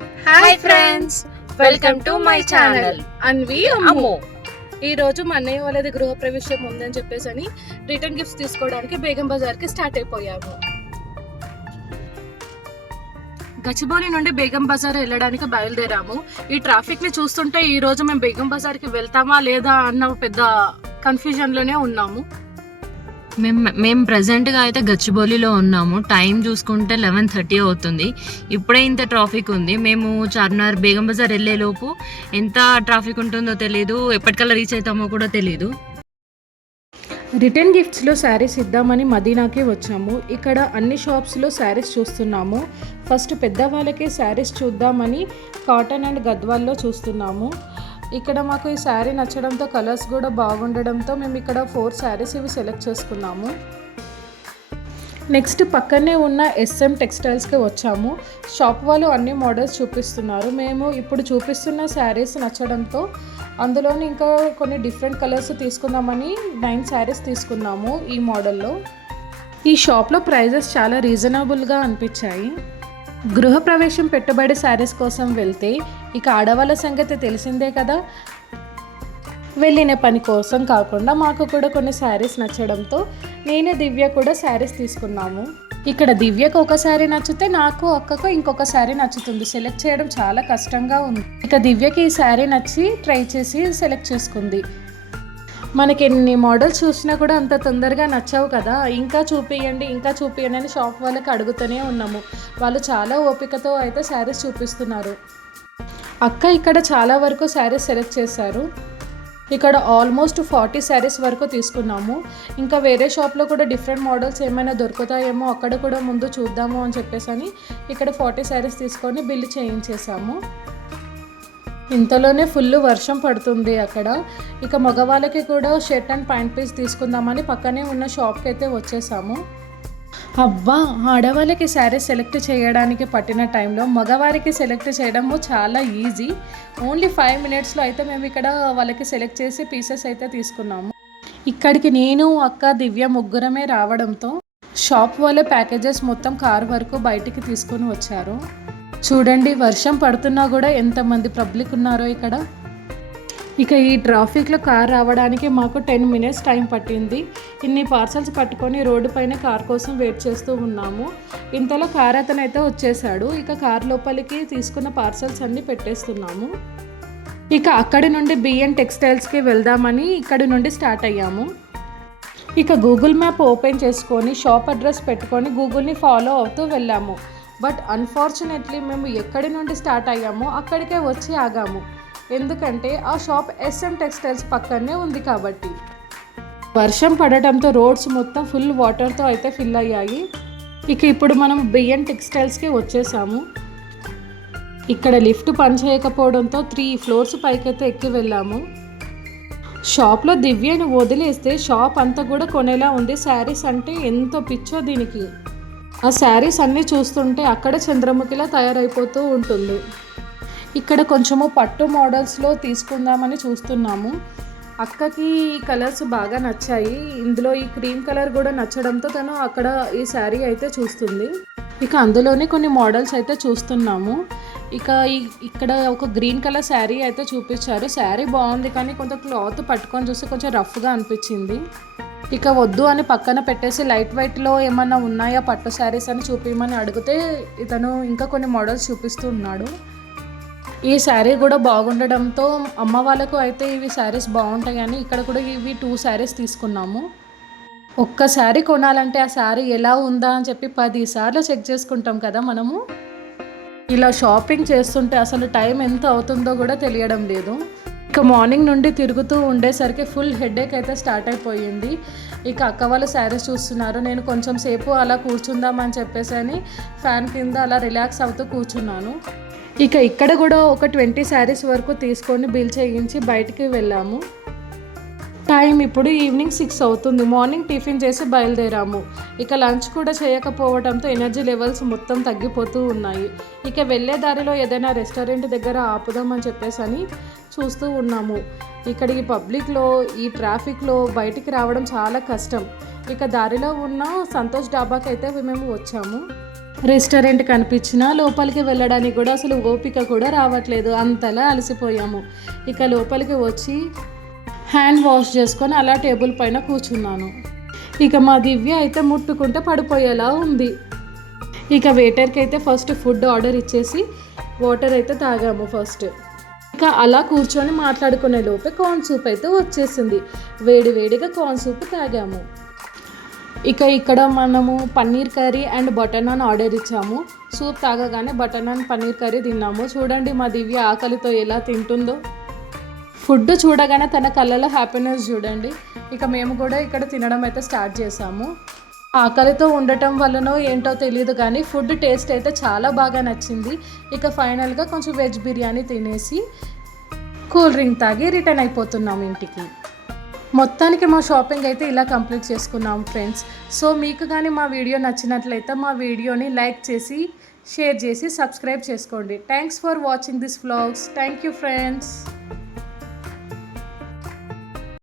Hi friends, welcome to my channel Anvi Ammu. ఈ రోజు మా అన్నయ్య వాళ్ళది గృహప్రవేశం ఉందని చెప్పేసి రిటర్న్ గిఫ్ట్స్ తీసుకోవడానికి బేగం బజార్కి స్టార్ట్ అయిపోయాము. గచ్చిబౌలి నుండి బేగం బజార్ వెళ్ళడానికి బయలుదేరాము. ఈ ట్రాఫిక్ ని చూస్తుంటే ఈ రోజు మేము బేగం బజార్కి వెళ్తామా లేదా అన్న పెద్ద కన్ఫ్యూజన్ లోనే ఉన్నాము. మేము ప్రజెంట్గా అయితే గచ్చిబౌలిలో ఉన్నాము. టైం చూసుకుంటే 11:30 అవుతుంది. ఇప్పుడే ఇంత ట్రాఫిక్ ఉంది. మేము చార్మినార్ బేగం బజార్ వెళ్ళేలోపు ఎంత ట్రాఫిక్ ఉంటుందో తెలీదు, ఎప్పటికల్లా రీచ్ అవుతామో కూడా తెలీదు. రిటర్న్ గిఫ్ట్స్లో శారీస్ ఇద్దామని మదీనాకి వచ్చాము. ఇక్కడ అన్ని షాప్స్లో శారీస్ చూస్తున్నాము. ఫస్ట్ పెద్దవాళ్ళకి శారీస్ చూద్దామని కాటన్ అండ్ గద్వాల్లో చూస్తున్నాము. ఇక్కడ మాకు ఈ శారీ నచ్చడంతో, కలర్స్ కూడా బాగుండడంతో మేము ఇక్కడ 4 శారీస్ ఇవి సెలెక్ట్ చేసుకున్నాము. నెక్స్ట్ పక్కనే ఉన్న SM టెక్స్టైల్స్కి వచ్చాము. షాప్ వాళ్ళు అన్ని మోడల్స్ చూపిస్తున్నారు. మేము ఇప్పుడు చూపిస్తున్న శారీస్ నచ్చడంతో అందులోని ఇంకా కొన్ని డిఫరెంట్ కలర్స్ తీసుకుందామని 9 శారీస్ తీసుకున్నాము ఈ మోడల్లో. ఈ షాప్లో ప్రైజెస్ చాలా రీజనబుల్గా అనిపించాయి. గృహప్రవేశం పెట్టుబడి శారీస్ కోసం వెళ్తే ఇక ఆడవాళ్ళ సంగతి తెలిసిందే కదా. వెళ్ళిన పని కోసం కాకుండా మాకు కూడా కొన్ని శారీస్ నచ్చడంతో నేను దివ్య కూడా శారీస్ తీసుకున్నాము. ఇక్కడ దివ్యకు ఒక శారీ నచ్చితే నాకు అక్కకు ఇంకొక శారీ నచ్చుతుంది. సెలెక్ట్ చేయడం చాలా కష్టంగా ఉంది. ఇక దివ్యకి ఈ శారీ నచ్చి ట్రై చేసి సెలెక్ట్ చేసుకుంది. మనకి ఎన్ని మోడల్స్ చూసినా కూడా అంత తొందరగా నచ్చావు కదా, ఇంకా చూపియండి అని షాప్ వాళ్ళకి అడుగుతూనే ఉన్నాము. వాళ్ళు చాలా ఓపికతో అయితే శారీస్ చూపిస్తున్నారు. అక్క ఇక్కడ చాలా వరకు శారీస్ సెలెక్ట్ చేశారు. ఇక్కడ ఆల్మోస్ట్ 40 శారీస్ వరకు తీసుకున్నాము. ఇంకా వేరే షాప్లో కూడా డిఫరెంట్ మోడల్స్ ఏమైనా దొరుకుతాయేమో అక్కడ కూడా ముందు చూద్దాము అని చెప్పేసి ఇక్కడ 40 శారీస్ తీసుకొని బిల్లు చేయించేసాము. ఇంతలోనే ఫుల్ వర్షం పడుతుంది అక్కడ. ఇక మగవాళ్ళకి కూడా షర్ట్ అండ్ ప్యాంట్ పీస్ తీసుకుందామని పక్కనే ఉన్న షాప్కి అయితే వచ్చేసాము. అబ్బా, ఆడవాళ్ళకి శారీస్ సెలెక్ట్ చేయడానికి పట్టిన టైంలో మగవారికి సెలెక్ట్ చేయడము చాలా ఈజీ. ఓన్లీ 5 మినిట్స్లో అయితే మేము ఇక్కడ వాళ్ళకి సెలెక్ట్ చేసి పీసెస్ అయితే తీసుకున్నాము. ఇక్కడికి నేను, అక్క, దివ్య ముగ్గురమే రావడంతో షాప్ వాళ్ళే ప్యాకేజెస్ మొత్తం కార్ వరకు బయటికి తీసుకొని వచ్చారు. చూడండి, వర్షం పడుతున్నా కూడా ఎంతమంది పబ్లిక్ ఉన్నారో ఇక్కడ. ఇక ఈ ట్రాఫిక్లో కార్ రావడానికి మాకు 10 మినిట్స్ టైం పట్టింది. ఇన్ని పార్సల్స్ పట్టుకొని రోడ్డు పైన కార్ కోసం వెయిట్ చేస్తూ ఉన్నాము. ఇంతలో కార్ అతను అయితే వచ్చేసాడు. ఇక కార్ లోపలికి తీసుకున్న పార్సల్స్ అన్నీ పెట్టేస్తున్నాము. ఇక అక్కడి నుండి BN టెక్స్టైల్స్కి వెళ్దామని ఇక్కడి నుండి స్టార్ట్ అయ్యాము. ఇక గూగుల్ మ్యాప్ ఓపెన్ చేసుకొని షాప్ అడ్రస్ పెట్టుకొని గూగుల్ని ఫాలో అవుతూ వెళ్ళాము. బట్ అన్ఫార్చునేట్లీ మేము ఎక్కడి నుండి స్టార్ట్ అయ్యామో అక్కడికే వచ్చి ఆగాము. ఎందుకంటే ఆ షాప్ SM టెక్స్టైల్స్ పక్కనే ఉంది కాబట్టి. వర్షం పడటంతో రోడ్స్ మొత్తం ఫుల్ వాటర్తో అయితే ఫిల్ అయ్యాయి. ఇక ఇప్పుడు మనం BN టెక్స్టైల్స్కి వచ్చేసాము. ఇక్కడ లిఫ్ట్ పనిచేయకపోవడంతో 3 ఫ్లోర్స్ పైకైతే ఎక్కి వెళ్ళాము. షాప్లో దివ్యను వదిలేస్తే షాప్ అంతా కూడా కొనేలా ఉంది. శారీస్ అంటే ఎంతో పిచ్చో దీనికి. ఆ శారీస్ అన్నీ చూస్తుంటే అక్కడ చంద్రముఖిలా తయారైపోతూ ఉంటుంది. ఇక్కడ కొంచెము పట్టు మోడల్స్లో తీసుకుందామని చూస్తున్నాము. అక్కకి ఈ కలర్స్ బాగా నచ్చాయి. ఇందులో ఈ క్రీమ్ కలర్ కూడా నచ్చడంతో తను అక్కడ ఈ శారీ అయితే చూస్తుంది. ఇక అందులోనే కొన్ని మోడల్స్ అయితే చూస్తున్నాము. ఇక ఇక్కడ ఒక గ్రీన్ కలర్ శారీ అయితే చూపించారు. శారీ బాగుంది కానీ కొంత క్లాత్ పట్టుకొని చూస్తే కొంచెం రఫ్గా అనిపించింది. ఇక వద్దు అని పక్కన పెట్టేసి లైట్ వెయిట్లో ఏమన్నా ఉన్నాయా పట్టు శారీస్ అని చూపించమని అడిగితే ఇతను ఇంకా కొన్ని మోడల్స్ చూపిస్తూ ఉన్నాడు. ఈ శారీ కూడా బాగుండడంతో అమ్మ వాళ్ళకు అయితే ఇవి శారీస్ బాగుంటాయని ఇక్కడ కూడా ఇవి 2 శారీస్ తీసుకున్నాము. ఒక్క శారీ కొనాలంటే ఆ శారీ ఎలా ఉందా అని చెప్పి 10 సార్లు చెక్ చేసుకుంటాం కదా మనము. ఇలా షాపింగ్ చేస్తుంటే అసలు టైం ఎంత అవుతుందో కూడా తెలియడం లేదు. ఇక మార్నింగ్ నుండి తిరుగుతూ ఉండేసరికి ఫుల్ హెడేక్ అయితే స్టార్ట్ అయిపోయింది. ఇక అక్క వాళ్ళు శారీస్ చూస్తున్నారు. నేను కొంచెం సేపు అలా కూర్చుందామని చెప్పేసి ఫ్యాన్ కింద అలా రిలాక్స్ అవుతూ కూర్చున్నాను. ఇక ఇక్కడ కూడా ఒక 20 శారీస్ వరకు తీసుకొని బిల్ చేయించి బయటికి వెళ్ళాము. టైం ఇప్పుడు ఈవినింగ్ 6 అవుతుంది. మార్నింగ్ టిఫిన్ చేసి బయలుదేరాము. ఇక లంచ్ కూడా చేయకపోవడంతో ఎనర్జీ లెవెల్స్ మొత్తం తగ్గిపోతూ ఉన్నాయి. ఇక వెళ్ళే దారిలో ఏదైనా రెస్టారెంట్ దగ్గర ఆపుదామని చెప్పేసి చూస్తూ ఉన్నాము. ఇక్కడ ఈ పబ్లిక్లో, ఈ ట్రాఫిక్లో బయటికి రావడం చాలా కష్టం. ఇక దారిలో ఉన్న సంతోష్ డాబాకి అయితే మేము వచ్చాము. రెస్టారెంట్ కనిపించినా లోపలికి వెళ్ళడానికి కూడా అసలు ఓపిక కూడా రావట్లేదు, అంతలా అలసిపోయాము. ఇక లోపలికి వచ్చి హ్యాండ్ వాష్ చేసుకొని అలా టేబుల్ పైన కూర్చున్నాను. ఇక మా దివ్య అయితే ముట్టుకుంటే పడిపోయేలా ఉంది. ఇక వెయిటర్కి అయితే ఫస్ట్ ఫుడ్ ఆర్డర్ ఇచ్చేసి వాటర్ అయితే తాగాము ఫస్ట్. ఇక అలా కూర్చొని మాట్లాడుకునే లోపే కార్న్ సూప్ అయితే వచ్చేసింది. వేడి వేడిగా కార్న్ సూప్ తాగాము. ఇక ఇక్కడ మనము paneer curry and butter naan order ఇచ్చాము. సూప్ తాగగానే బటర్ నాన్ పన్నీర్ కర్రీ తిన్నాము. చూడండి మా దివ్య ఆకలితో ఎలా తింటుందో. ఫుడ్ చూడగానే తన కళ్ళలో హ్యాపీనెస్ చూడండి. ఇక మేము కూడా ఇక్కడ తినడం అయితే స్టార్ట్ చేసాము. ఆకలితో ఉండటం వల్లనో ఏంటో తెలియదు కానీ ఫుడ్ టేస్ట్ అయితే చాలా బాగా నచ్చింది. ఇక ఫైనల్గా కొంచెం వెజ్ బిర్యానీ తినేసి కూల్ డ్రింక్ తాగి రిటర్న్ అయిపోతున్నాం ఇంటికి. మొత్తానికి మా షాపింగ్ అయితే ఇలా కంప్లీట్ చేసుకున్నాం ఫ్రెండ్స్. సో మీకు కానీ మా వీడియో నచ్చినట్లయితే మా వీడియోని లైక్ చేసి షేర్ చేసి సబ్స్క్రైబ్ చేసుకోండి. Thanks for watching this vlogs. Thank you friends.